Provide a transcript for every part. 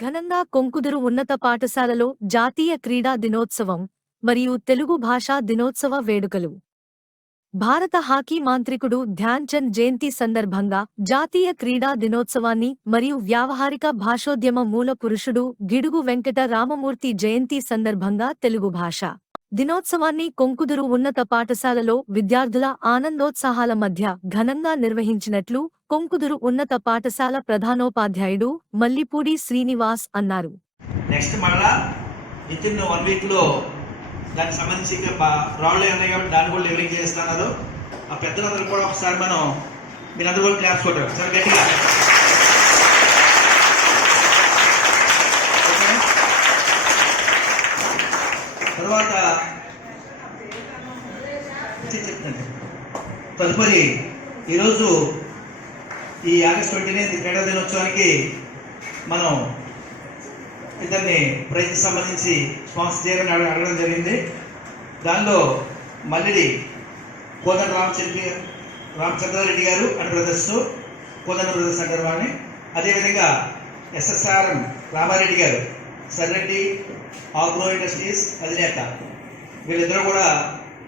ఘనంగా కొంకుదురు ఉన్నత పాఠశాలలో జాతీయ క్రీడా దినోత్సవం మరియు తెలుగు భాషా దినోత్సవ వేడుకలు. భారత హాకీ మాంత్రికుడు ధ్యాన్ చంద్ జయంతి సందర్భంగా జాతీయ క్రీడా దినోత్సవాన్ని మరియు వ్యావహారిక భాషోద్యమ మూల పురుషుడు గిడుగు వెంకట రామమూర్తి జయంతి సందర్భంగా తెలుగు భాష. దినోత్సవాన్ని కొంకుదురు ఉన్నత పాఠశాలలో విద్యార్థుల ఆనందోత్సాహాల మధ్య ఘనంగా నిర్వహించినట్లు కొంకుదురు ఉన్నత పాఠశాల ప్రధానోపాధ్యాయుడు మల్లిపూడి శ్రీనివాస్ అన్నారు. నెక్స్ట్ మళ్ళా విత్ ఇన్ వన్ వీక్లో దానికి సంబంధించి రావలే బా- ఉన్నాయి కాబట్టి దాన్ని కూడా లెవెలింగ్ చేస్తున్నారు ఆ పెద్దలందరూ కూడా ఒకసారి మనం మీరందరూ కూడా క్లాస్ కొట్టారు సరే గట్టిగా. తర్వాత తదుపరి ఈరోజు ఈ ఆగస్ట్ ట్వంటీ నైన్త్ క్రీడా దినోత్సవానికి మనం ఇద్దరిని ప్రైజ్ సంబంధించి స్పాన్సర్ చేయాలని అడగడం జరిగింది. దానిలో మల్లెడి కోదండ రామచంద్ర రామచంద్రారెడ్డి గారు అండ్ బ్రదర్స్ కోదండ బ్రదర్స్ అంటారు వాడిని అదేవిధంగా ఎస్ఎస్ఆర్ఎం రామారెడ్డి గారు సర్రెడ్డి ఆగ్రో ఇండస్ట్రీస్ అధినేత. వీళ్ళిద్దరూ కూడా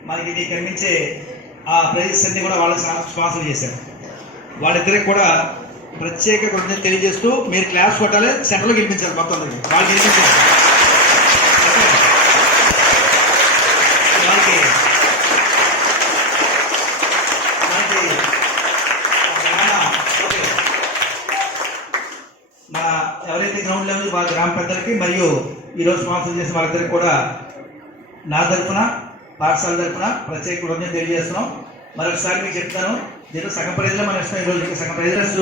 మనకి మీకు కనిపించే ఆ ప్రైజెస్ అన్ని కూడా వాళ్ళ స్పాన్సర్ చేశారు. వాళ్ళిద్దరికి కూడా ప్రత్యేక కృతజ్ఞత తెలియజేస్తూ మీరు క్లాస్ కొట్టాలి సెంటర్లో గెలిపించాలి మొత్తం అందరికీ. వాళ్ళు గెలిపించాలి ఎవరైతే గ్రౌండ్ లెవెల్ వాళ్ళ గ్రామ పెద్దలకి మరియు ఈరోజు స్పాన్సర్ చేసిన వారిద్దరికి కూడా నా తరఫున పాఠశాల తరఫున ప్రత్యేక కృతజ్ఞత తెలియజేస్తున్నాం. మరొకసారి మీకు చెప్తాను నేను సగం ప్రైజ్లో మనం ఇస్తాం ఈరోజు ఇంకా సగం prizes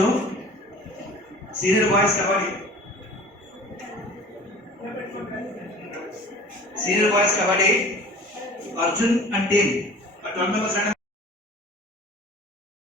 senior boys kabaddi. Senior boys kabaddi Arjun and team. Twelve members